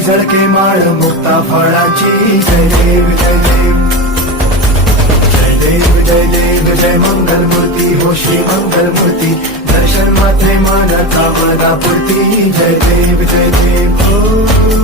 झळके माळ मुक्ता फळाची जय देव जय देव जय देव जय देव जय मंगलमूर्ती हो श्री मंगलमूर्ती दर्शन मात्रे मान कामना पूर्ती जय देव जय देव